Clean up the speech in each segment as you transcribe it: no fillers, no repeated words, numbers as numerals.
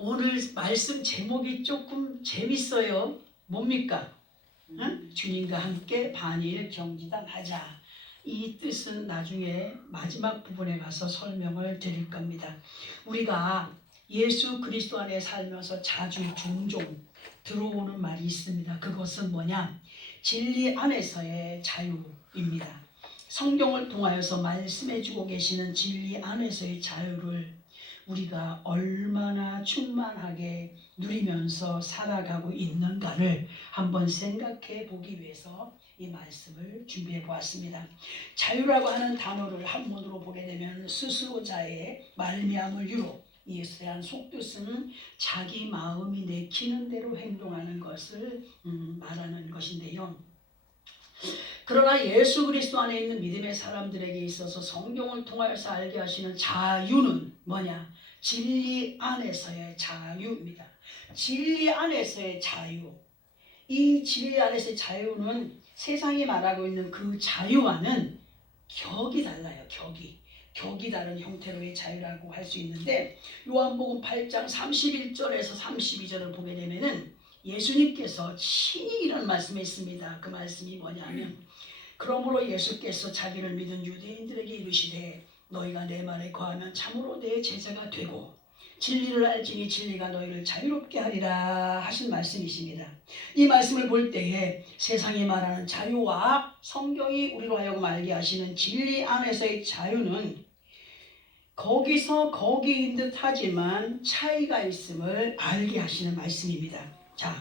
오늘 말씀 제목이 조금 재밌어요. 뭡니까? 응? 주님과 함께 반일 경지단하자. 이 뜻은 나중에 마지막 부분에 가서 설명을 드릴 겁니다. 우리가 예수 그리스도 안에 살면서 자주 종종 들어오는 말이 있습니다. 그것은 뭐냐? 진리 안에서의 자유입니다. 성경을 통하여서 말씀해주고 계시는 진리 안에서의 자유를 우리가 얼마나 충만하게 누리면서 살아가고 있는가를 한번 생각해 보기 위해서 이 말씀을 준비해 보았습니다. 자유라고 하는 단어를 한문으로 보게 되면 스스로자의 말미암을 유로, 이에 대한 속뜻은 자기 마음이 내키는 대로 행동하는 것을 말하는 것인데요. 그러나 예수 그리스도 안에 있는 믿음의 사람들에게 있어서 성경을 통하여서 알게 하시는 자유는 뭐냐? 진리 안에서의 자유입니다. 진리 안에서의 자유. 이 진리 안에서의 자유는 세상이 말하고 있는 그 자유와는 격이 달라요. 격이 다른 형태로의 자유라고 할 수 있는데, 요한복음 8장 31절에서 32절을 보게 되면은 예수님께서 친히 이런 말씀이 있습니다. 그 말씀이 뭐냐면, 그러므로 예수께서 자기를 믿은 유대인들에게 이르시되 너희가 내 말에 거하면 참으로 내 제자가 되고 진리를 알지니 진리가 너희를 자유롭게 하리라 하신 말씀이십니다. 이 말씀을 볼 때에 세상이 말하는 자유와 성경이 우리로 하여금 알게 하시는 진리 안에서의 자유는 거기서 거기인 듯 하지만 차이가 있음을 알게 하시는 말씀입니다. 자,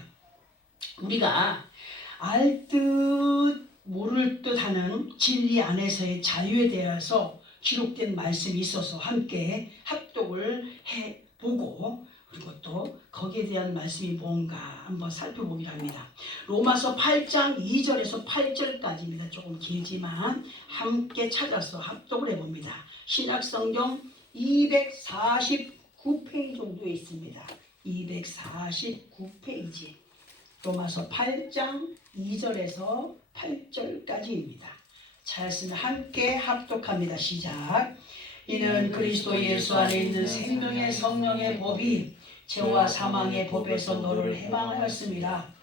우리가 알 듯 모를 듯 하는 진리 안에서의 자유에 대해서 기록된 말씀이 있어서 함께 합독을 해보고, 그리고 또 거기에 대한 말씀이 뭔가 한번 살펴보기로 합니다. 로마서 8장 2절에서 8절까지입니다. 조금 길지만 함께 찾아서 합독을 해봅니다. 신약성경 249페이지 정도에 있습니다. 249페이지. 로마서 8장 2절에서 8절까지입니다. 찾았으면 함께 합독합니다. 시작. 이는 그리스도 예수 안에 있는 생명의 성령의 법이 죄와 사망의 법에서 너를 해방하였습니다.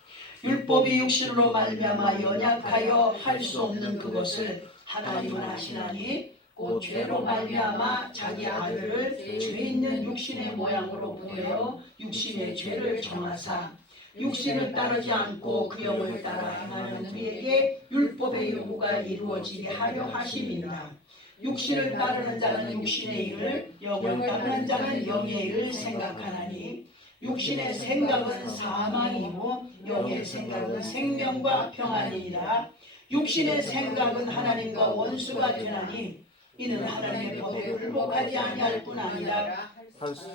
율법이 육신으로 말미암아 연약하여 할 수 없는 그것을 하나님은 하시나니 곧 죄로 말미암아 자기 아들을 죄 있는 육신의 모양으로 부여 육신의 죄를 정하사 육신을 따르지 않고 그 영을 따라 행하는 우리에게 율법의 요구가 이루어지게 하려 하심이니라. 육신을 따르는 자는 육신의 일을, 영을 따르는 자는 영의 일을 생각하나니 육신의 생각은 사망이고 영의 생각은 생명과 평안이니라. 육신의 생각은 하나님과 원수가 되나니 이는 하나님의 법에 굴복하지 아니할 뿐 아니라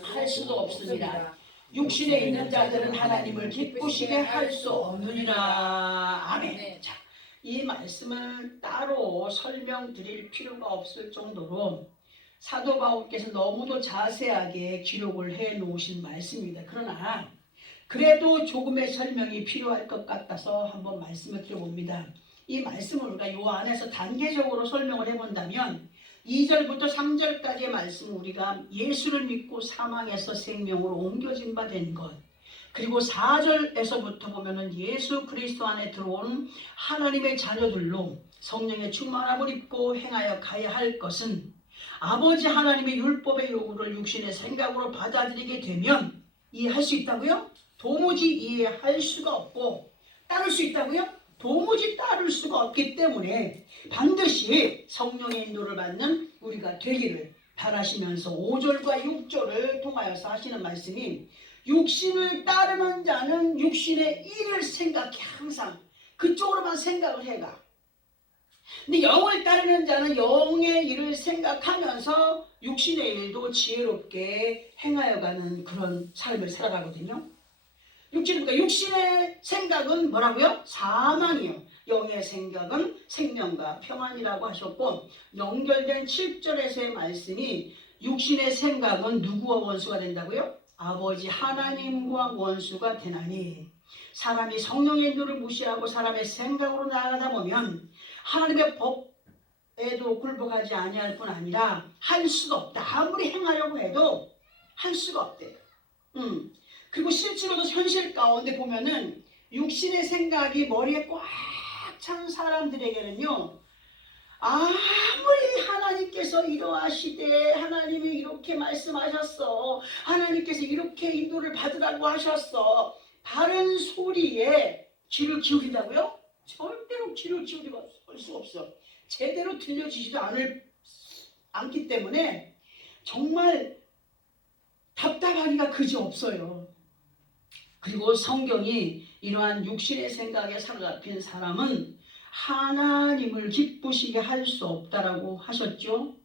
할 수도 없습니다. 육신에 있는 자들은 하나님을 기쁘시게 할 수 없느니라. 아멘. 자, 이 말씀을 따로 설명드릴 필요가 없을 정도로 사도 바울께서 너무도 자세하게 기록을 해 놓으신 말씀입니다. 그러나 그래도 조금의 설명이 필요할 것 같아서 한번 말씀을 드려봅니다. 이 말씀을 우리가 요 안에서 단계적으로 설명을 해본다면 2절부터 3절까지의 말씀은 우리가 예수를 믿고 사망에서 생명으로 옮겨진 바 된 것, 그리고 4절에서부터 보면은 예수 그리스도 안에 들어온 하나님의 자녀들로 성령의 충만함을 입고 행하여 가야 할 것은 아버지 하나님의 율법의 요구를 육신의 생각으로 받아들이게 되면 이해할 수 있다고요? 도무지 이해할 수가 없고 따를 수 있다고요? 도무지 따를 수가 없기 때문에 반드시 성령의 인도를 받는 우리가 되기를 바라시면서 5절과 6절을 통하여서 하시는 말씀이 육신을 따르는 자는 육신의 일을 생각해. 항상 그쪽으로만 생각을 해가. 근데 영을 따르는 자는 영의 일을 생각하면서 육신의 일도 지혜롭게 행하여가는 그런 삶을 살아가거든요. 육신의 생각은 뭐라고요? 사망이요. 영의 생각은 생명과 평안이라고 하셨고, 연결된 7절에서의 말씀이 육신의 생각은 누구와 원수가 된다고요? 아버지 하나님과 원수가 되나니. 사람이 성령의 인도를 무시하고 사람의 생각으로 나아가다 보면 하나님의 법에도 굴복하지 아니할 뿐 아니라 할 수가 없다. 아무리 행하려고 해도 할 수가 없대요. 그리고 실제로도 현실 가운데 보면은 육신의 생각이 머리에 꽉 찬 사람들에게는요, 아무리 하나님께서 이러하시되 하나님이 이렇게 말씀하셨어, 하나님께서 이렇게 인도를 받으라고 하셨어, 바른 소리에 귀를 기울인다고요? 절대로 귀를 기울일 수가 없어. 제대로 들려지지도 않기 때문에 정말 답답하기가 그지없어요. 그리고 성경이 이러한 육신의 생각에 사로잡힌 사람은 하나님을 기쁘시게 할 수 없다라고 하셨죠.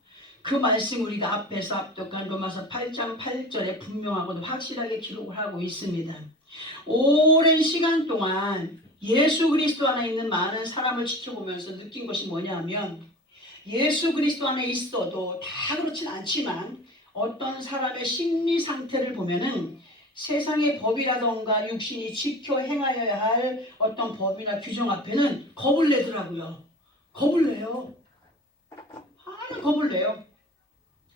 그 말씀 우리가 앞에서 합독한 로마서 8장 8절에 분명하고 확실하게 기록을 하고 있습니다. 오랜 시간 동안 예수 그리스도 안에 있는 많은 사람을 지켜보면서 느낀 것이 뭐냐면, 예수 그리스도 안에 있어도 다 그렇진 않지만 어떤 사람의 심리 상태를 보면은 세상의 법이라던가 육신이 지켜 행하여야 할 어떤 법이나 규정 앞에는 겁을 내더라고요. 겁을 내요. 하나는 겁을 내요.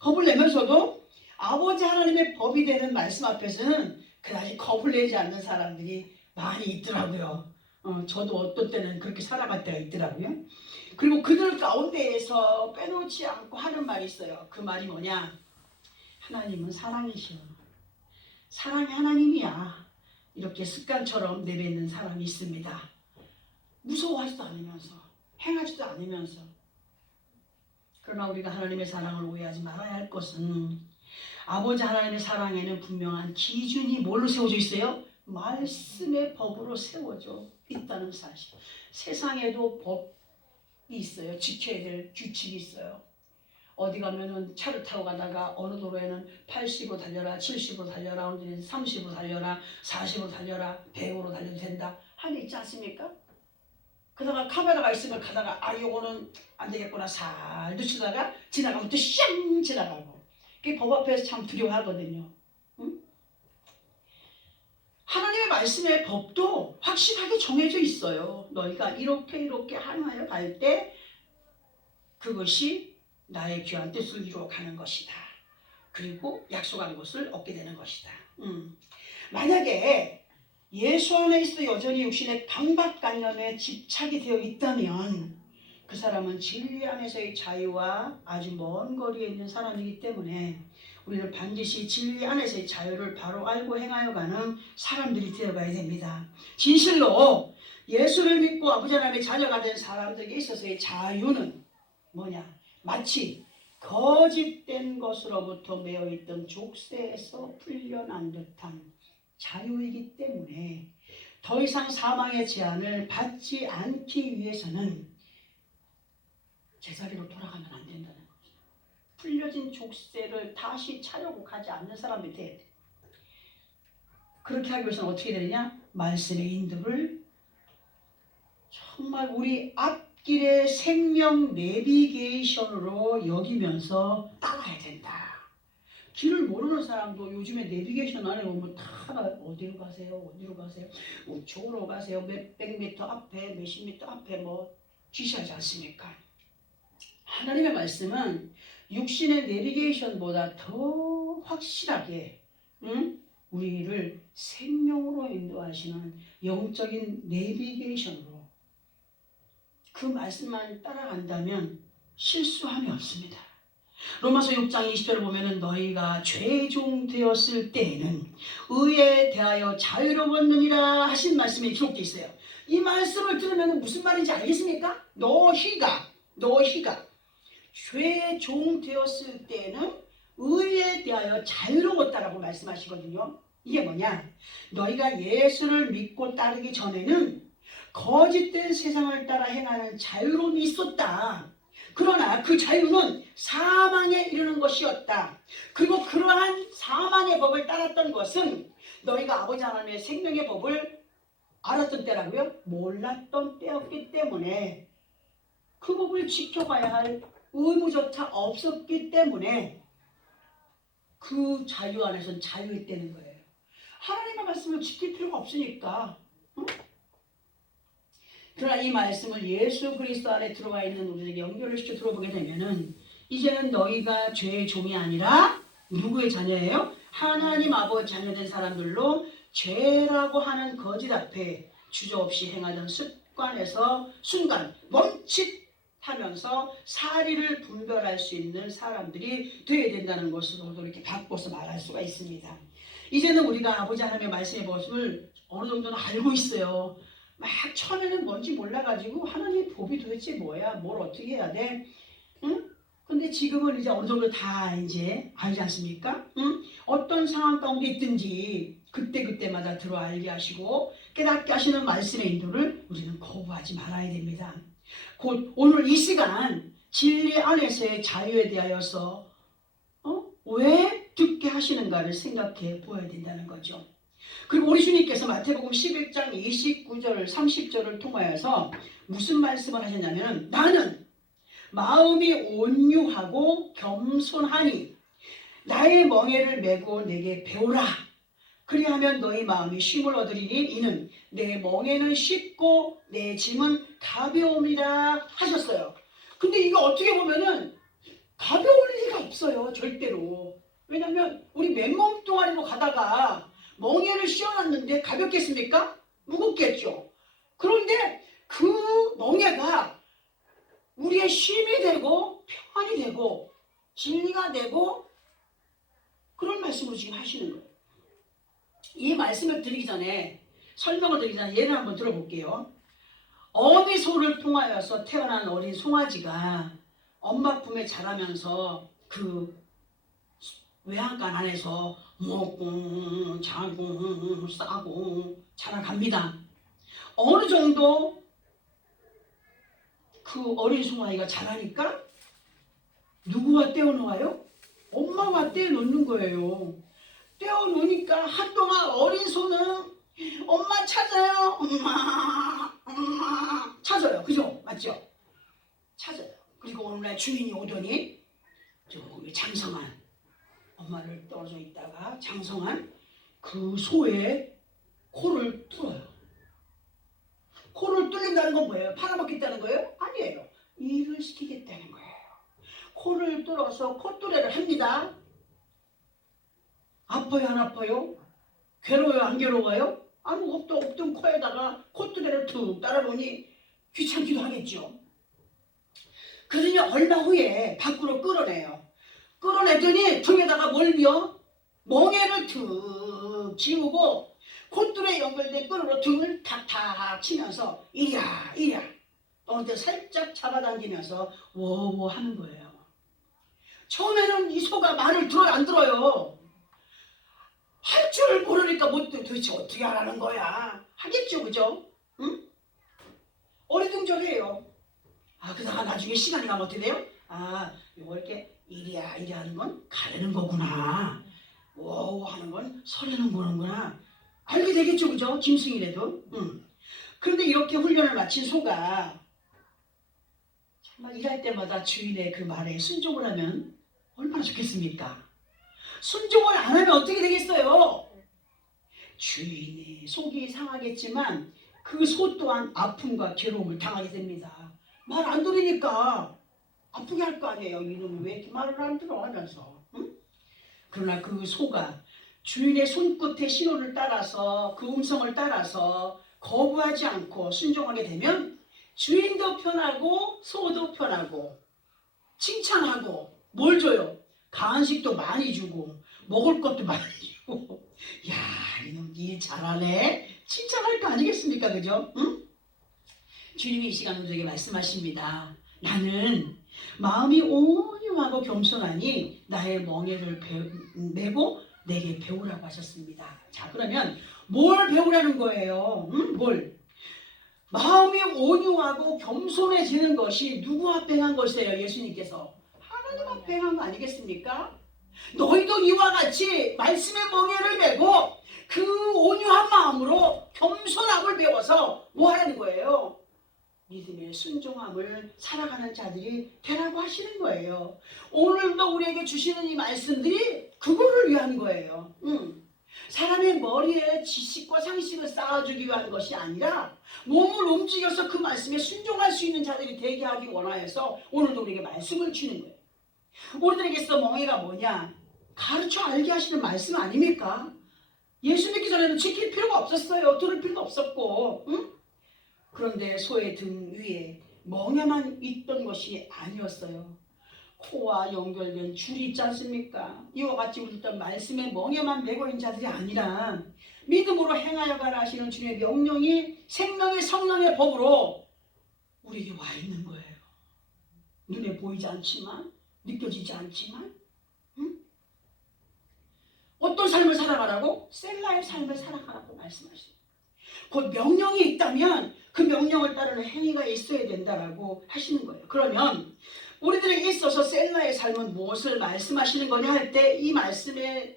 겁을 내면서도 아버지 하나님의 법이 되는 말씀 앞에서는 그다지 겁을 내지 않는 사람들이 많이 있더라고요. 저도 어떤 때는 그렇게 살아갈 때가 있더라고요. 그리고 그들 가운데에서 빼놓지 않고 하는 말이 있어요. 그 말이 뭐냐? 하나님은 사랑이시오. 사랑이 하나님이야. 이렇게 습관처럼 내뱉는 사람이 있습니다. 무서워하지도 않으면서, 행하지도 않으면서. 그러나 우리가 하나님의 사랑을 오해하지 말아야 할 것은, 아버지 하나님의 사랑에는 분명한 기준이 뭘로 세워져 있어요? 말씀의 법으로 세워져 있다는 사실. 세상에도 법이 있어요. 지켜야 될 규칙이 있어요. 어디 가면은 차를 타고 가다가 어느 도로에는 80으로 달려라, 70으로 달려라, 어느 데는 30으로 달려라, 40으로 달려라, 100으로 달려도 된다 하는 있지 않습니까? 그러다가 카메라가 있으면 가다가 요거는 안 되겠구나 살 늦추다가 지나가면 또 샹 지나가고. 그게 법 앞에서 참 두려워하거든요. 응? 하나님의 말씀의 법도 확실하게 정해져 있어요. 너희가 이렇게 하나여 갈 때 그것이 나의 귀한 뜻을 이루어가는 것이다. 그리고 약속한 것을 얻게 되는 것이다. 만약에 예수 안에 있어 여전히 육신의 강박관념에 집착이 되어 있다면 그 사람은 진리 안에서의 자유와 아주 먼 거리에 있는 사람이기 때문에 우리는 반드시 진리 안에서의 자유를 바로 알고 행하여가는 사람들이 되어가야 됩니다. 진실로 예수를 믿고 아버지 하나님의 자녀가 된 사람들에게 있어서의 자유는 뭐냐? 마치 거짓된 것으로부터 매어있던 족쇄에서 풀려난 듯한 자유이기 때문에 더 이상 사망의 제한을 받지 않기 위해서는 제자리로 돌아가면 안 된다는 거죠. 풀려진 족쇄를 다시 차려고 가지 않는 사람이 돼야 돼. 그렇게 하기 위해서는 어떻게 되느냐? 말씀의 인도를 정말 우리 앞길의 생명 내비게이션으로 여기면서 따라야 된다. 길을 모르는 사람도 요즘에 내비게이션 안에 보면 다 어디로 가세요? 어디로 가세요? 우측으로 가세요? 몇백 미터 앞에, 몇십 미터 앞에 지시하지 않습니까? 하나님의 말씀은 육신의 내비게이션보다 더 확실하게 우리를 생명으로 인도하시는 영적인 내비게이션으로 그 말씀만 따라간다면 실수함이 없습니다. 로마서 6장 20절을 보면은 너희가 죄종 되었을 때에는 의에 대하여 자유로웠느니라 하신 말씀이 기록되어 있어요. 이 말씀을 들으면 무슨 말인지 알겠습니까? 너희가 죄종 되었을 때에는 의에 대하여 자유로웠다라고 말씀하시거든요. 이게 뭐냐? 너희가 예수를 믿고 따르기 전에는 거짓된 세상을 따라 행하는 자유로움이 있었다. 그러나 그 자유는 사망에 이르는 것이었다. 그리고 그러한 사망의 법을 따랐던 것은 너희가 아버지 하나님의 생명의 법을 알았던 때라고요? 몰랐던 때였기 때문에 그 법을 지켜가야 할 의무조차 없었기 때문에 그 자유 안에서는 자유했다는 거예요. 하나님의 말씀을 지킬 필요가 없으니까. 그러나 이 말씀을 예수 그리스도 안에 들어가 있는 우리에게 연결을 시켜 들어보게 되면은 이제는 너희가 죄의 종이 아니라 누구의 자녀예요? 하나님 아버지 자녀된 사람들로 죄라고 하는 거짓 앞에 주저없이 행하던 습관에서 순간 멈칫하면서 사리를 분별할 수 있는 사람들이 되어야 된다는 것으로도 이렇게 바꿔서 말할 수가 있습니다. 이제는 우리가 아버지 하나님의 말씀의 법을 어느 정도는 알고 있어요. 막 처음에는 뭔지 몰라가지고 하나님의 법이 도대체 뭐야? 뭘 어떻게 해야 돼? 응? 근데 지금은 이제 어느 정도 다 이제 알지 않습니까? 응? 어떤 상황 가운데 있든지 그때그때마다 들어 알게 하시고 깨닫게 하시는 말씀의 인도를 우리는 거부하지 말아야 됩니다. 곧 오늘 이 시간 진리 안에서의 자유에 대하여서 왜 듣게 하시는가를 생각해 보아야 된다는 거죠. 그리고 우리 주님께서 마태복음 11장 29절 30절을 통하여서 무슨 말씀을 하셨냐면 나는 마음이 온유하고 겸손하니 나의 멍에를 메고 내게 배우라. 그리하면 너희 마음이 쉼을 얻으리니 이는 내 멍에는 쉽고 내 짐은 가벼움이라 하셨어요. 근데 이거 어떻게 보면은 가벼울 리가 없어요. 절대로. 왜냐면 우리 맨몸 동아리로 가다가 멍에를 씌워놨는데 가볍겠습니까? 무겁겠죠. 그런데 그 멍에가 우리의 쉼이 되고 평안이 되고 진리가 되고 그런 말씀으로 지금 하시는 거예요. 이 말씀을 드리기 전에 설명을 드리기 전에 예를 한번 들어볼게요. 어미소를 통하여서 태어난 어린 송아지가 엄마 품에 자라면서 그 외양간 안에서 먹고 자고 싸고 자라갑니다. 어느 정도 그 어린 송아지가 자라니까 누구와 떼어놓아요? 엄마와 떼어놓는 거예요. 떼어놓으니까 한동안 어린 소는 엄마 찾아요. 엄마 찾아요. 그죠? 맞죠? 찾아요. 그리고 어느 날 주인이 오더니 저기 장성한 엄마를 떨어져 있다가 장성한 그 소의 코를 뚫어요. 코를 뚫린다는 건 뭐예요? 팔아먹겠다는 거예요? 아니에요. 일을 시키겠다는 거예요. 코를 뚫어서 콧뚜레를 합니다. 아파요? 안 아파요? 괴로워요? 안 괴로워요? 아무것도 없던 코에다가 콧뚜레를 툭 따라놓으니 귀찮기도 하겠죠. 그러니 얼마 후에 밖으로 끌어내요. 끌어내더니 등에다가 뭘 비워? 멍에를 툭 지우고 콧줄에 연결된 끈으로 등을 탁탁 치면서 이랴 이랴 어느 살짝 잡아당기면서 워워 하는 거예요. 처음에는 이 소가 말을 들어요? 안 들어요? 할 줄 모르니까 못 도대체 어떻게 하라는 거야? 하겠죠, 그죠? 응? 어리둥절해요. 그러다가 나중에 시간이 가면 어떻게 돼요? 이거 이렇게 이리야 이리야 하는 건 가르는 거구나. 오 하는 건 서려는 거구나. 알게 되겠죠, 그죠? 짐승이라도. 그런데 이렇게 훈련을 마친 소가 정말 일할 때마다 주인의 그 말에 순종을 하면 얼마나 좋겠습니까? 순종을 안 하면 어떻게 되겠어요? 주인의 속이 상하겠지만 그 소 또한 아픔과 괴로움을 당하게 됩니다. 말 안 들으니까 아프게 할 거 아니에요. 이놈이 왜 이렇게 말을 안 들어 하면서. 응? 그러나 그 소가 주인의 손끝의 신호를 따라서 그 음성을 따라서 거부하지 않고 순종하게 되면 주인도 편하고 소도 편하고 칭찬하고 뭘 줘요? 간식도 많이 주고 먹을 것도 많이 주고 야 이놈 일 잘하네 칭찬할 거 아니겠습니까? 그죠? 응? 주님이 이 시간 우리에게 말씀하십니다. 나는 마음이 온유하고 겸손하니 나의 멍에를 메고 내게 배우라고 하셨습니다. 자 그러면 뭘 배우라는 거예요? 뭘? 마음이 온유하고 겸손해지는 것이 누구 앞에 행한 것이에요? 예수님께서 하나님 앞에 행한 거 아니겠습니까? 너희도 이와 같이 말씀의 멍에를 메고 그 온유한 마음으로 겸손함을 배워서 뭐 하라는 거예요? 믿음의 순종함을 살아가는 자들이 되라고 하시는 거예요. 오늘도 우리에게 주시는 이 말씀들이 그거를 위한 거예요. 사람의 머리에 지식과 상식을 쌓아주기 위한 것이 아니라 몸을 움직여서 그 말씀에 순종할 수 있는 자들이 되게 하기 원하여서 오늘도 우리에게 말씀을 주는 거예요. 우리들에게서 멍에가 뭐냐? 가르쳐 알게 하시는 말씀 아닙니까? 예수 믿기 전에는 지킬 필요가 없었어요. 들을 필요도 없었고. 응? 그런데 소의 등 위에 멍에만 있던 것이 아니었어요. 코와 연결된 줄이 있지 않습니까? 이와 같이 우리 말씀의 멍에만 메고 있는 자들이 아니라 믿음으로 행하여 가라 하시는 주님의 명령이 생명의 성령의 법으로 우리에게 와 있는 거예요. 눈에 보이지 않지만, 느껴지지 않지만, 응? 어떤 삶을 살아가라고? 셀라의 삶을 살아가라고 말씀하십니다. 곧 명령이 있다면 그 명령을 따르는 행위가 있어야 된다라고 하시는 거예요. 그러면 우리들에게 있어서 셀라의 삶은 무엇을 말씀하시는 거냐 할 때 이 말씀에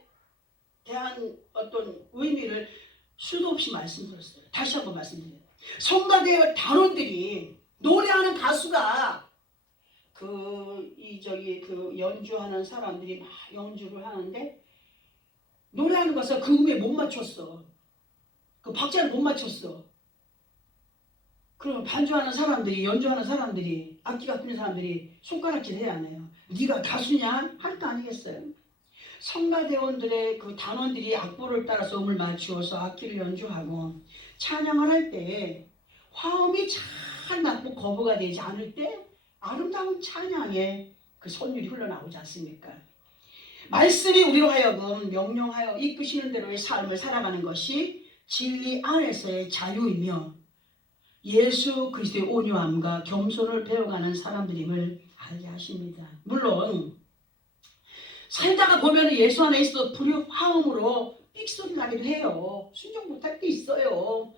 대한 어떤 의미를 수도 없이 말씀드렸어요. 다시 한번 말씀드려요. 성가대의 단원들이 노래하는 가수가 그 연주하는 사람들이 막 연주를 하는데 노래하는 것을 그 음에 못 맞췄어. 그 박자를 못 맞췄어. 그러면 반주하는 사람들이, 연주하는 사람들이, 악기가 부는 사람들이 손가락질 해야 하네요. 네가 가수냐? 할 거 아니겠어요? 성가대원들의 그 단원들이 악보를 따라서 음을 맞추어서 악기를 연주하고 찬양을 할 때 화음이 잘 맞고 거부가 되지 않을 때 아름다운 찬양의 그 선율이 흘러나오지 않습니까? 말씀이 우리로 하여금 명령하여 이끄시는 대로의 삶을 살아가는 것이 진리 안에서의 자유이며 예수 그리스도의 온유함과 겸손을 배워가는 사람들임을 알게 하십니다. 물론 살다가 보면 예수 안에 있어도 불효화음으로 삑소리 나기도 해요. 순종 못할 때 있어요.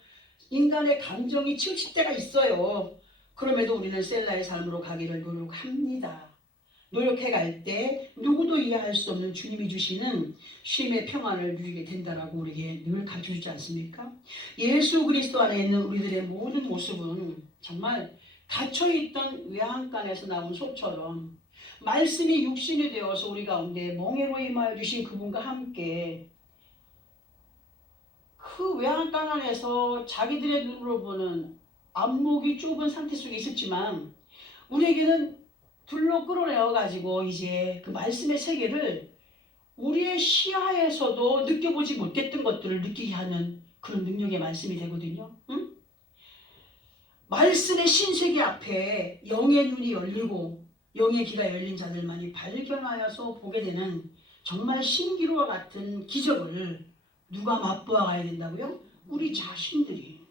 인간의 감정이 치우칠 때가 있어요. 그럼에도 우리는 셀라의 삶으로 가기를 노력합니다. 노력해 갈 때 누구도 이해할 수 없는 주님이 주시는 쉼의 평안을 누리게 된다라고 우리에게 늘 가르쳐주지 않습니까? 예수 그리스도 안에 있는 우리들의 모든 모습은 정말 갇혀있던 외양간에서 나온 소처럼 말씀이 육신이 되어서 우리 가운데 멍에로 임하여 주신 그분과 함께 그 외양간 안에서 자기들의 눈으로 보는 안목이 좁은 상태 속에 있었지만 우리에게는 둘로 끌어내어 가지고 이제 그 말씀의 세계를 우리의 시야에서도 느껴보지 못했던 것들을 느끼게 하는 그런 능력의 말씀이 되거든요. 응? 말씀의 신세계 앞에 영의 눈이 열리고 영의 귀가 열린 자들만이 발견하여서 보게 되는 정말 신기루와 같은 기적을 누가 맛보아 가야 된다고요? 우리 자신들이.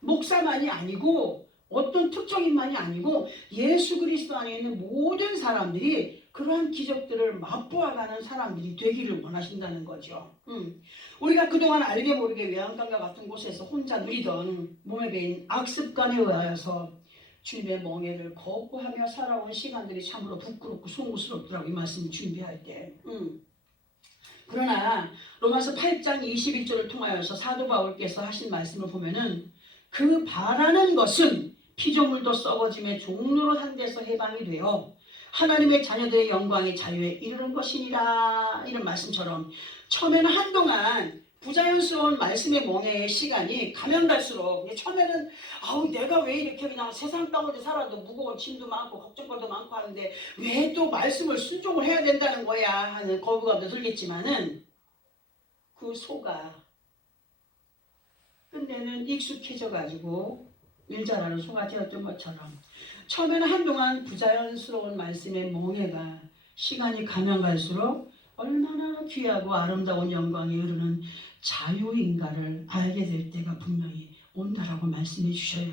목사만이 아니고 어떤 특정인만이 아니고 예수 그리스도 안에 있는 모든 사람들이 그러한 기적들을 맛보아가는 사람들이 되기를 원하신다는 거죠. 우리가 그동안 알게 모르게 외양간과 같은 곳에서 혼자 누리던 몸에 배인 악습관에 의하여서 주님의 멍에를 거부하며 살아온 시간들이 참으로 부끄럽고 송구스럽더라고요. 이 말씀 준비할 때. 그러나 로마서 8장 21절을 통하여서 사도 바울께서 하신 말씀을 보면은 그 바라는 것은 피조물도 썩어짐의 종로로 한 데서 해방이 되어 하나님의 자녀들의 영광의 자유에 이르는 것이니라. 이런 말씀처럼 처음에는 한동안 부자연스러운 말씀의 멍에의 시간이 가면 갈수록 처음에는 내가 왜 이렇게 그냥 세상 가운데 살아도 무거운 짐도 많고 걱정거리도 많고 하는데 왜 또 말씀을 순종을 해야 된다는 거야 하는 거부감도 들겠지만은 그 소가 끝내는 익숙해져 가지고 일자라는 소가 되었던 것처럼 처음에는 한동안 부자연스러운 말씀의 멍에가 시간이 가면 갈수록 얼마나 귀하고 아름다운 영광에 이르는 자유인가를 알게 될 때가 분명히 온다라고 말씀해 주셔요.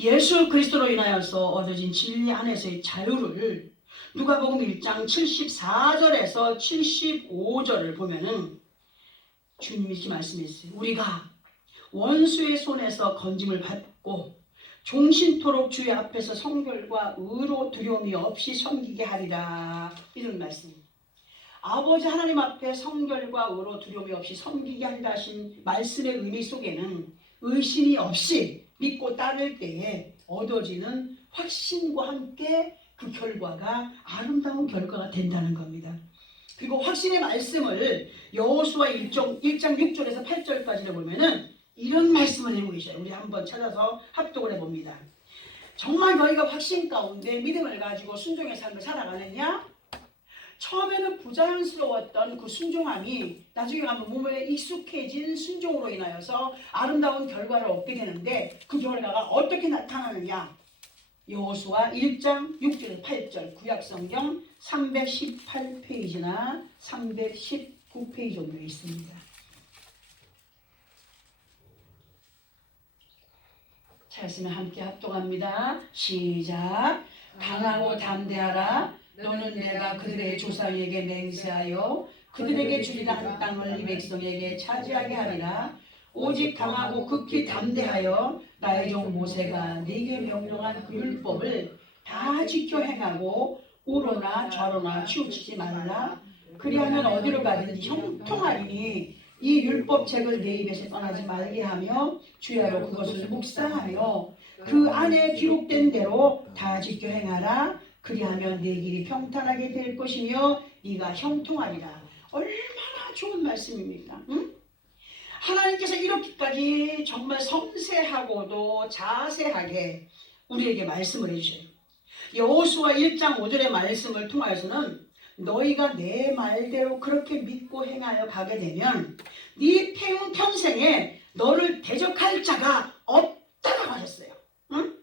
예수 그리스도로 인하여서 얻어진 진리 안에서의 자유를 누가복음 1장 74절에서 75절을 보면은 주님이 이렇게 말씀했어요. 우리가 원수의 손에서 건짐을 받고 종신토록 주의 앞에서 성결과 의로 두려움이 없이 섬기게 하리라. 이런 말씀. 아버지 하나님 앞에 성결과 의로 두려움이 없이 섬기게 하리라 하신 말씀의 의미 속에는 의심이 없이 믿고 따를 때에 얻어지는 확신과 함께 그 결과가 아름다운 결과가 된다는 겁니다. 그리고 확신의 말씀을 여호수아 1장 6절에서 8절까지를 보면은 이런 말씀을 해주고 계셔요. 우리 한번 찾아서 합독을 해봅니다. 정말 너희가 확신 가운데 믿음을 가지고 순종의 삶을 살아가느냐? 처음에는 부자연스러웠던 그 순종함이 나중에 가면 몸에 익숙해진 순종으로 인하여서 아름다운 결과를 얻게 되는데 그 결과가 어떻게 나타나느냐. 여호수아 1장 6절에서 8절 구약성경 318페이지나 319페이지 정도 있습니다. 찾았으면 함께 합독합니다. 시작. 강하고 담대하라. 너는 내가 그들의 조상에게 맹세하여 그들에게 주리라 한 땅을 이 백성에게 차지하게 하리라. 오직 강하고 극히 담대하여 나의 종 모세가 네게 명령한 그 율법을 다 지켜 행하고 우로나 좌로나 치우치지 말라. 그리하면 어디로 가든지 형통하리니 이 율법책을 내 입에서 떠나지 말게 하며 주야로 그것을 묵상하며 그 안에 기록된 대로 다 지켜 행하라. 그리하면 내 길이 평탄하게 될 것이며 네가 형통하리라. 얼마나 좋은 말씀입니까? 응? 하나님께서 이렇게까지 정말 섬세하고도 자세하게 우리에게 말씀을 해주셔요. 여호수아 1장 5절의 말씀을 통하여서는 너희가 내 말대로 그렇게 믿고 행하여 가게 되면 네 평생에 너를 대적할 자가 없다라고 하셨어요. 응?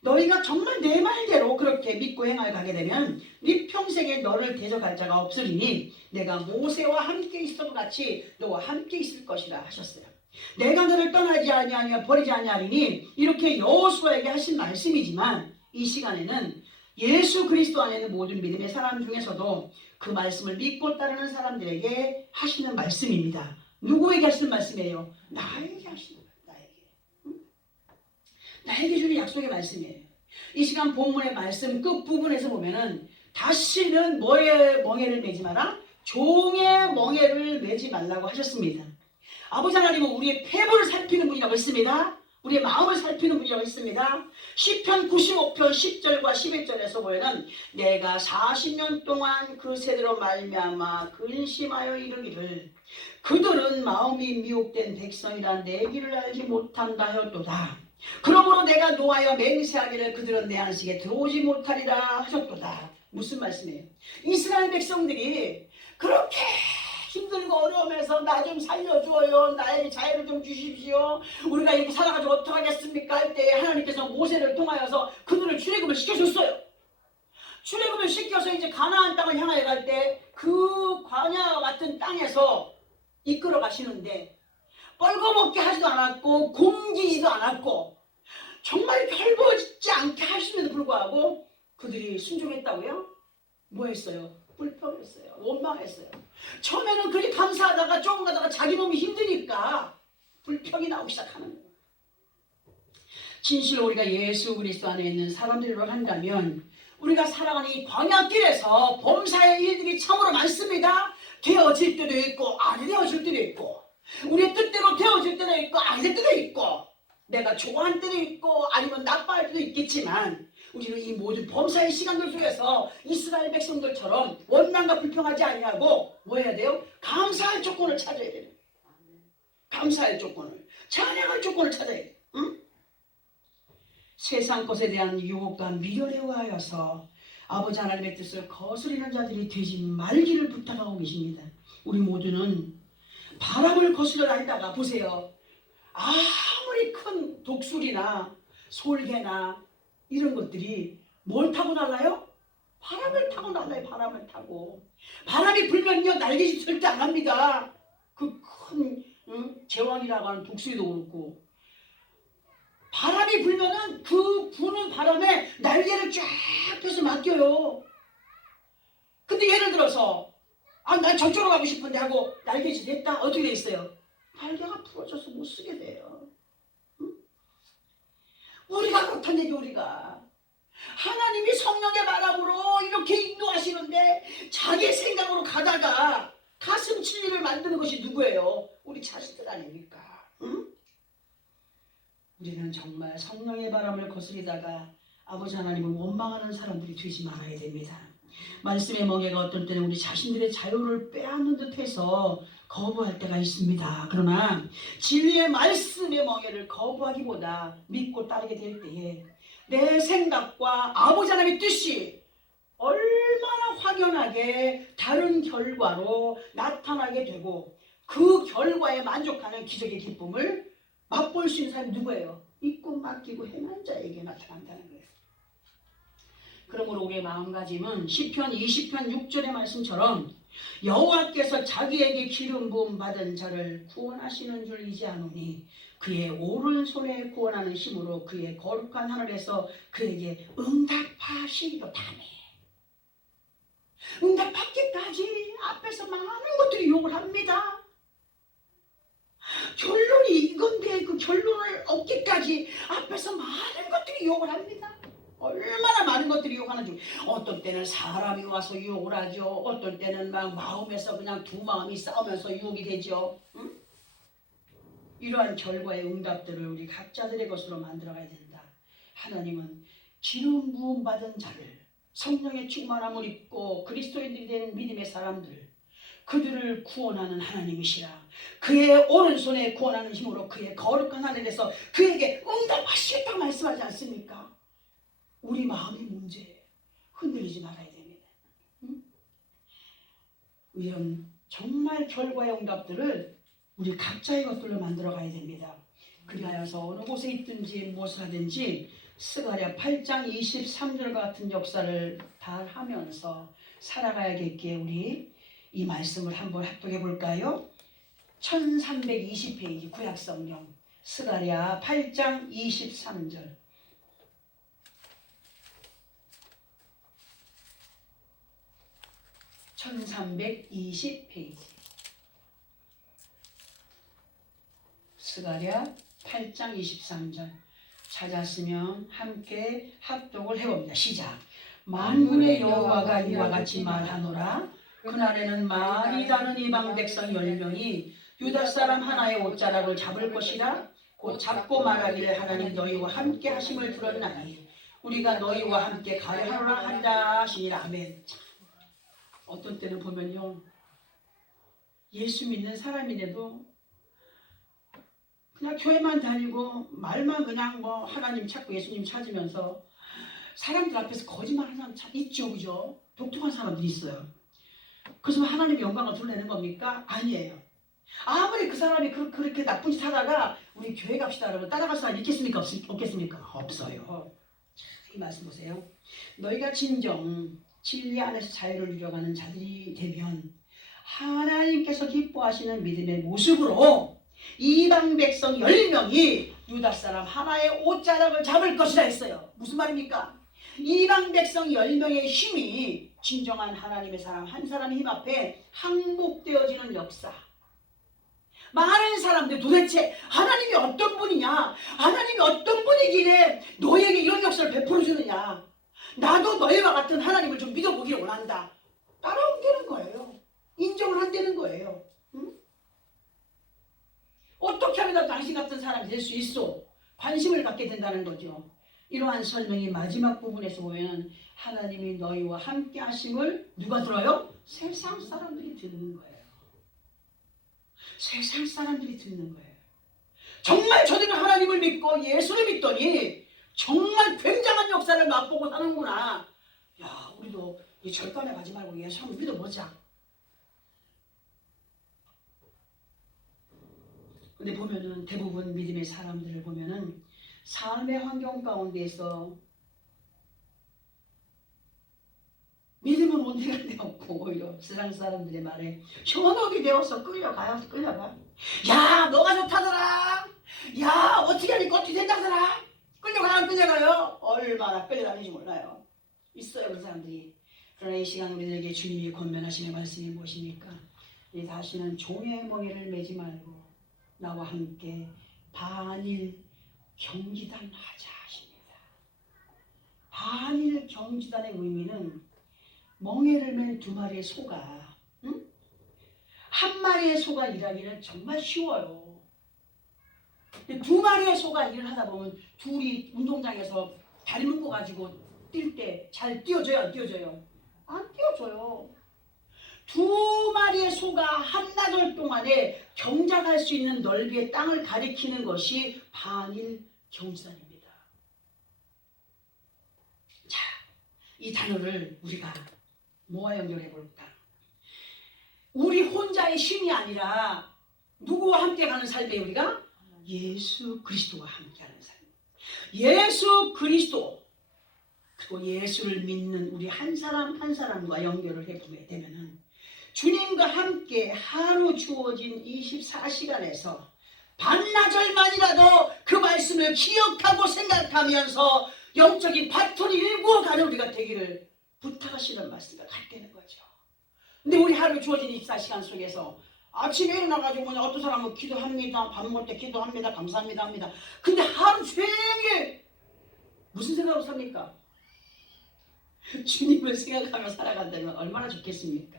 너희가 정말 내 말대로 그렇게 믿고 행하여 가게 되면 네 평생에 너를 대적할 자가 없으리니 내가 모세와 함께 있었던 같이 너와 함께 있을 것이라 하셨어요. 내가 너를 떠나지 아니하며 버리지 아니하리니 이렇게 여호수아에게 하신 말씀이지만 이 시간에는 예수 그리스도 안에 있는 모든 믿음의 사람 중에서도 그 말씀을 믿고 따르는 사람들에게 하시는 말씀입니다. 누구에게 하시는 말씀이에요? 나에게 하시는 거예요. 나에게. 응? 나에게 주는 약속의 말씀이에요. 이 시간 본문의 말씀 끝부분에서 보면은 다시는 뭐의 멍에를 매지 마라? 종의 멍에를 매지 말라고 하셨습니다. 아버지 하나님은 우리의 폐부를 살피는 분이라고 했습니다. 우리의 마음을 살피는 분이라고 했습니다. 시편 95편 10절과 11절에서 보면은 내가 40년 동안 그 세대로 말미암아 근심하여 이르기를 그들은 마음이 미혹된 백성이라 내 길을 알지 못한다 하였도다. 그러므로 내가 노하여 맹세하기를 그들은 내 안식에 들어오지 못하리라 하셨도다. 무슨 말씀이에요? 이스라엘 백성들이 그렇게 힘들고 어려움에서 나 좀 살려줘요. 나에게 자유를 좀 주십시오. 우리가 이렇게 살아가지고 어떡하겠습니까? 할 때 하나님께서 모세를 통하여서 그들을 출애굽을 시켜줬어요. 출애굽을 시켜서 이제 가나안 땅을 향하여 갈 때 그 광야 같은 땅에서 이끌어 가시는데 뻘거먹게 하지도 않았고 굶기지도 않았고 정말 별보지 않게 하심에도 불구하고 그들이 순종했다고요? 뭐 했어요? 불평했어요. 원망했어요. 처음에는 그리 감사하다가 조금 가다가 자기 몸이 힘드니까 불평이 나오기 시작하는 거예요. 진실로 우리가 예수 그리스도 안에 있는 사람들로 한다면 우리가 살아가는 이 광야길에서 범사의 일들이 참으로 많습니다. 되어질 때도 있고 안 되어질 때도 있고 우리의 뜻대로 되어질 때도 있고 안 될 때도 있고 내가 좋아할 때도 있고 아니면 나빠할 때도 있겠지만 우리는 이 모든 범사의 시간들 속에서 이스라엘 백성들처럼 원망과 불평하지 아니하고 뭐 해야 돼요? 감사할 조건을 찾아야 돼요. 감사할 조건을, 찬양할 조건을 찾아야 돼요. 응? 세상 것에 대한 유혹과 미련에 의하여서 아버지 하나님의 뜻을 거스리는 자들이 되지 말기를 부탁하고 계십니다. 우리 모두는 바람을 거스려 다니다가 보세요. 아무리 큰 독수리나 솔개나 이런 것들이 뭘 타고 날아요? 바람을 타고 날아요. 바람을 타고. 바람이 불면요 날개짓 절대 안 합니다. 그 큰 제왕이라고 하는 독수리도 그렇고 바람이 불면은 그 부는 바람에 날개를 쫙 펴서 맡겨요. 근데 예를 들어서 난 저쪽으로 가고 싶은데 하고 날개짓 했다. 어떻게 돼 있어요? 날개가 부러져서 못 쓰게 돼요. 응? 우리가 그렇단 얘기 우리가. 하나님이 성령의 바람으로 이렇게 인도하시는데 자기 생각으로 가다가 가슴 칠 일을 만드는 것이 누구예요? 우리 자신들 아닙니까? 응? 우리는 정말 성령의 바람을 거스리다가 아버지 하나님을 원망하는 사람들이 되지 말아야 됩니다. 말씀의 멍에가 어떤 때는 우리 자신들의 자유를 빼앗는 듯해서 거부할 때가 있습니다. 그러나 진리의 말씀의 멍에를 거부하기보다 믿고 따르게 될 때에 내 생각과 아버지 하나님의 뜻이 얼마나 확연하게 다른 결과로 나타나게 되고 그 결과에 만족하는 기적의 기쁨을 맛볼 수 있는 사람이 누구예요? 믿고 맡기고 행한 자에게 나타난다는 거예요. 그러므로 우리의 마음가짐은 시편 20편 6절의 말씀처럼 여호와께서 자기에게 기름 부음 받은 자를 구원하시는 줄 이지 않으니 그의 오른손에 구원하는 힘으로 그의 거룩한 하늘에서 그에게 응답하시리로다네. 응답받기까지 앞에서 많은 것들이 욕을 합니다. 결론이 이건데 그 결론을 얻기까지 앞에서 많은 것들이 욕을 합니다. 얼마나 많은 것들이 욕하는지. 어떤 때는 사람이 와서 유혹을 하죠. 어떤 때는 막 마음에서 그냥 두 마음이 싸우면서 유혹이 되죠. 응? 이러한 결과의 응답들을 우리 각자들의 것으로 만들어가야 된다. 하나님은 기름 부음 받은 자를, 성령의 충만함을 입고 그리스도인들이 된 믿음의 사람들, 그들을 구원하는 하나님이시라. 그의 오른손에 구원하는 힘으로 그의 거룩한 하늘에서 그에게 응답하시겠다고 말씀하지 않습니까? 우리 마음이 문제예요. 흔들리지 말아야 됩니다. 응? 이런 정말 결과의 응답들을 우리 각자의 것들로 만들어 가야 됩니다. 그리하여서 어느 곳에 있든지 무엇을 하든지 스가랴 8장 23절 같은 역사를 달하면서 살아가야겠기에 우리 이 말씀을 한번 합독해 볼까요? 1320페이지 구약성경 스가랴 8장 23절 1320페이지 스가랴 8장 23절 찾았으면 함께 합독을 해봅니다. 시작. 만군의 여호와가 이와 같이 말하노라. 그날에는 많이 다는 이방 백성 10명이 유다 사람 하나의 옷자락을 잡을 것이라. 곧 잡고 말하기를 하나님 너희와 함께 하심을 들었나니 우리가 너희와 함께 가야 하노라 하리라 하시니라. 아멘. 어떤 때는 보면요, 예수 믿는 사람인데도 그냥 교회만 다니고 말만 그냥 뭐 하나님 찾고 예수님 찾으면서 사람들 앞에서 거짓말하는 사람 참 있죠, 그죠? 독특한 사람들이 있어요. 그래서 하나님의 영광을 드러내는 겁니까? 아니에요. 아무리 그 사람이 그렇게 나쁜 짓 하다가 우리 교회 갑시다 그러면 따라갈 사람이 있겠습니까? 없겠습니까? 없어요. 자, 이 말씀 보세요. 너희가 진정 진리 안에서 자유를 누려가는 자들이 되면 하나님께서 기뻐하시는 믿음의 모습으로 이방 백성 10명이 유다 사람 하나의 옷자락을 잡을 것이라 했어요. 무슨 말입니까? 이방 백성 10명의 힘이 진정한 하나님의 사람 한 사람의 힘 앞에 항복되어지는 역사. 많은 사람들 도대체 하나님이 어떤 분이냐, 하나님이 어떤 분이길래 너에게 이런 역사를 베풀어 주느냐, 나도 너희와 같은 하나님을 좀 믿어보기를 원한다. 따라온다는 거예요. 인정을 한다는 거예요. 응? 어떻게 하면 당신 같은 사람이 될 수 있어? 관심을 갖게 된다는 거죠. 이러한 설명이 마지막 부분에서 보면 하나님이 너희와 함께 하심을 누가 들어요? 세상 사람들이 듣는 거예요. 세상 사람들이 듣는 거예요. 정말 저들은 하나님을 믿고 예수를 믿더니 정말 굉장한 역사를 맛보고 사는구나. 야, 우리도 이 절간에 가지 말고 예수 한번 믿어보자. 근데 보면은 대부분 믿음의 사람들을 보면은 삶의 환경 가운데에서 믿음은 온데간데 없고 오히려 세상 사람들의 말에 현혹이 되어서 끌려가. 야, 너가 좋다더라. 야, 어떻게 하니까 어떻게 된다더라. 끌려가요. 얼마나 끌려다니는지 몰라요. 있어요, 그런 사람들이. 그러나 이 시간 우리들에게 주님이 권면하시는 말씀이 무엇입니까? 이 다시는 종의 멍에를 매지 말고 나와 함께 반일 경지단 하자 하십니다. 반일 경지단의 의미는 멍에를 맨 두 마리의 소가, 응? 한 마리의 소가 일하기는 정말 쉬워요. 두 마리의 소가 일을 하다 보면 둘이 운동장에서 다리 묶어 가지고 뛸 때 잘 뛰어져요, 안 뛰어져요? 안 뛰어져요. 두 마리의 소가 한나절 동안에 경작할 수 있는 넓이의 땅을 가리키는 것이 반일 경지단입니다. 자, 이 단어를 우리가 뭐와 연결해 볼까? 우리 혼자의 힘이 아니라 누구와 함께 가는 삶에 우리가 예수 그리스도와 함께 하는 삶. 예수 그리스도 그리고 예수를 믿는 우리 한 사람 한 사람과 연결을 해보게 되면은 주님과 함께 하루 주어진 24시간에서 반나절만이라도 그 말씀을 기억하고 생각하면서 영적인 바톤을 일구어가는 우리가 되기를 부탁하시는 말씀을 갖게 거죠. 근데 우리 하루 주어진 24시간 속에서 아침에 일어나가지고 뭐냐 어떤 사람은 기도합니다. 밥 먹을 때 기도합니다. 감사합니다 합니다. 근데 하루 종일 무슨 생각으로 삽니까? 주님을 생각하며 살아간다면 얼마나 좋겠습니까?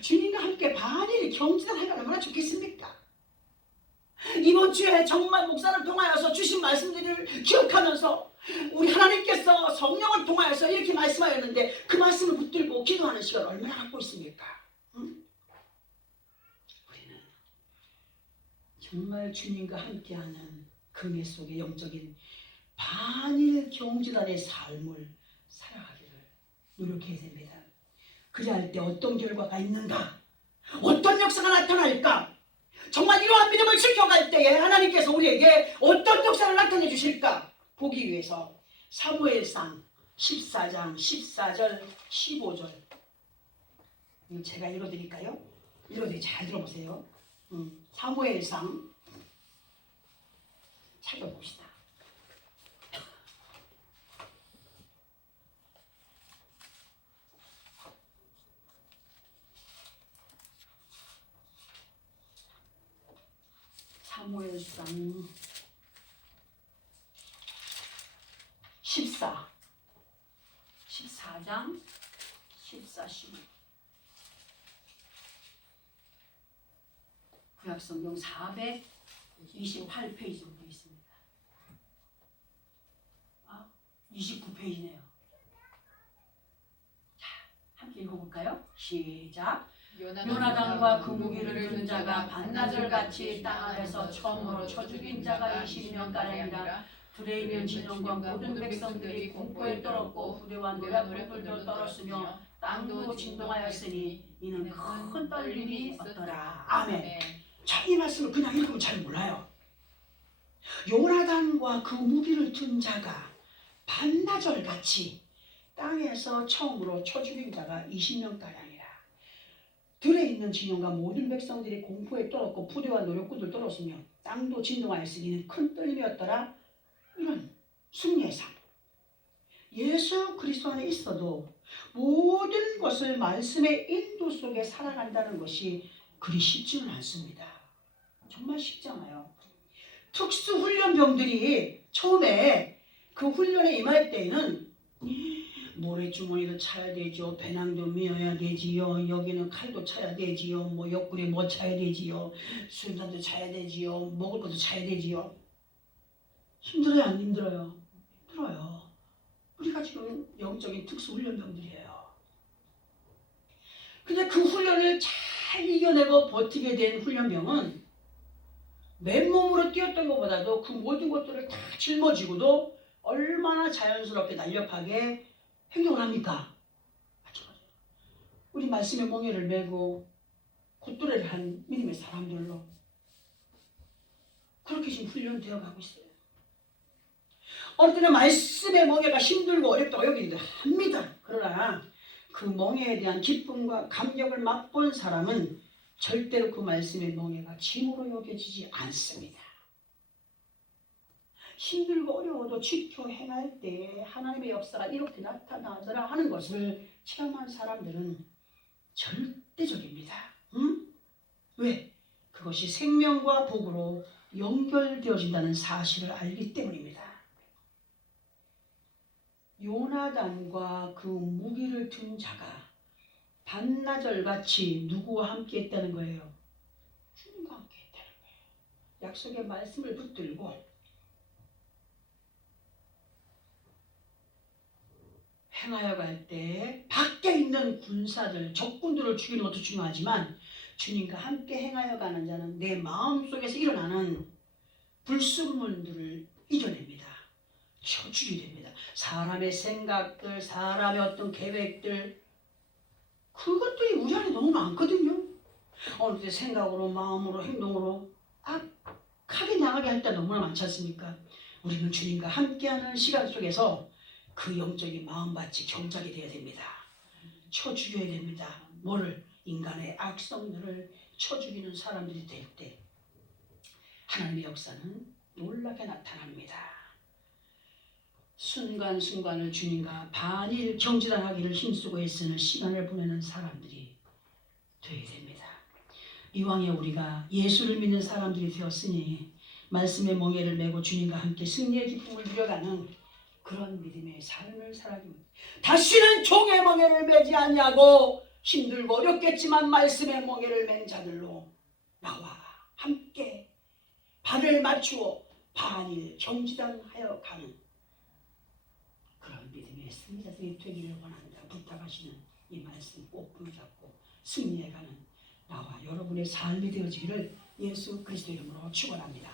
주님과 함께 반일 경진하면 얼마나 좋겠습니까? 이번 주에 정말 목사를 통하여서 주신 말씀들을 기억하면서 우리 하나님께서 성령을 통하여서 이렇게 말씀하였는데 그 말씀을 붙들고 기도하는 시간을 얼마나 갖고 있습니까? 응? 우리는 정말 주님과 함께하는 금해 속의 영적인 반일 경진안의 삶을 살아가기를 노력해야 됩니다. 그래야 할 때 어떤 결과가 있는가? 어떤 역사가 나타날까? 정말 이러한 믿음을 지켜갈 때에 하나님께서 우리에게 어떤 역사를 나타내 주실까? 보기 위해서 사무엘상 14장 14절 15절 이거 제가 읽어드릴까요? 읽어드릴게요. 잘 들어보세요. 사무엘상 찾아봅시다. 사무엘상 14장 14, 15 구약성경 428페이지로 되어 있습니다. 29페이지네요. 자, 함께 읽어볼까요? 시작. 요나단과 그 무기를 든 자가 반나절같이 땅 아래서 처음으로 쳐 죽인 자가 20명가량이라. 들에 있는 진영과 모든 백성들이 공포에 떨었고 후대와 노략꾼들도 떨었으며 땅도 진동하였으니 이는 큰 떨림이 없더라. 아멘. 자, 이 말씀을 그냥 읽으면 잘 몰라요. 요나단과 그 무기를 든 자가 반나절같이 땅에서 처음으로 쳐 죽인 자가 20명가량이라. 들에 있는 진영과 모든 백성들이 공포에 떨었고 부대와 노략꾼들 떨었으며 땅도 진동하였으니 이는 큰 떨림이었더라. 이런 승리의 삶. 예수 그리스도 안에 있어도 모든 것을 말씀의 인도 속에 살아간다는 것이 그리 쉽지는 않습니다. 정말 쉽지 않아요. 특수훈련병들이 처음에 그 훈련에 임할 때에는 모래주머니도 차야 되지요. 배낭도 메어야 되지요. 여기는 칼도 차야 되지요. 뭐 옆구리에 뭐 차야 되지요. 술잔도 차야 되지요. 먹을 것도 차야 되지요. 힘들어요? 안 힘들어요? 힘들어요. 우리가 지금 영적인 특수훈련병들이에요. 근데 그 훈련을 잘 이겨내고 버티게 된 훈련병은 맨몸으로 뛰었던 것보다도 그 모든 것들을 다 짊어지고도 얼마나 자연스럽게 날렵하게 행동을 합니까? 마찬가지예요. 우리 말씀의 멍에를 메고 콧노래를 한 믿음의 사람들로 그렇게 지금 훈련되어 가고 있어요. 어느 때는 말씀의 멍에가 힘들고 어렵다고 여기기도 합니다. 그러나 그 멍에에 대한 기쁨과 감격을 맛본 사람은 절대로 그 말씀의 멍에가 짐으로 여겨지지 않습니다. 힘들고 어려워도 지켜 행할 때 하나님의 역사가 이렇게 나타나더라 하는 것을 체험한 사람들은 절대적입니다. 왜? 그것이 생명과 복으로 연결되어진다는 사실을 알기 때문입니다. 요나단과 그 무기를 든 자가 반나절같이 누구와 함께 했다는 거예요? 주님과 함께 했다는 거예요. 약속의 말씀을 붙들고 행하여 갈 때 밖에 있는 군사들, 적군들을 죽이는 것도 중요하지만 주님과 함께 행하여 가는 자는 내 마음속에서 일어나는 불순물들을 이겨냅니다. 쳐주게 됩니다. 사람의 생각들, 사람의 어떤 계획들, 그것들이 우리 안에 너무 많거든요. 어느 때 생각으로, 마음으로, 행동으로 악하게 나가게 할 때 너무나 많지 않습니까? 우리는 주님과 함께하는 시간 속에서 그 영적인 마음밭이 경작이 되어야 됩니다. 쳐 죽여야 됩니다. 뭐를? 인간의 악성들을 쳐 죽이는 사람들이 될 때 하나님의 역사는 놀랍게 나타납니다. 순간순간을 주님과 반일 경지단하기를 힘쓰고 애쓰는 시간을 보내는 사람들이 되어야 됩니다. 이왕에 우리가 예수를 믿는 사람들이 되었으니 말씀의 멍에를 메고 주님과 함께 승리의 기쁨을 누려가는 그런 믿음의 삶을 살아가기 위해 다시는 종의 멍에를 매지 아니하고 힘들고 어렵겠지만 말씀의 멍에를 맨 자들로 나와 함께 발을 맞추어 반일 경지단하여 가는 그런 믿음의 승리자들이 되기를 원합니다. 부탁하시는 이 말씀 꼭 붙잡고 승리해가는 나와 여러분의 삶이 되어지기를 예수 그리스도 이름으로 축원합니다.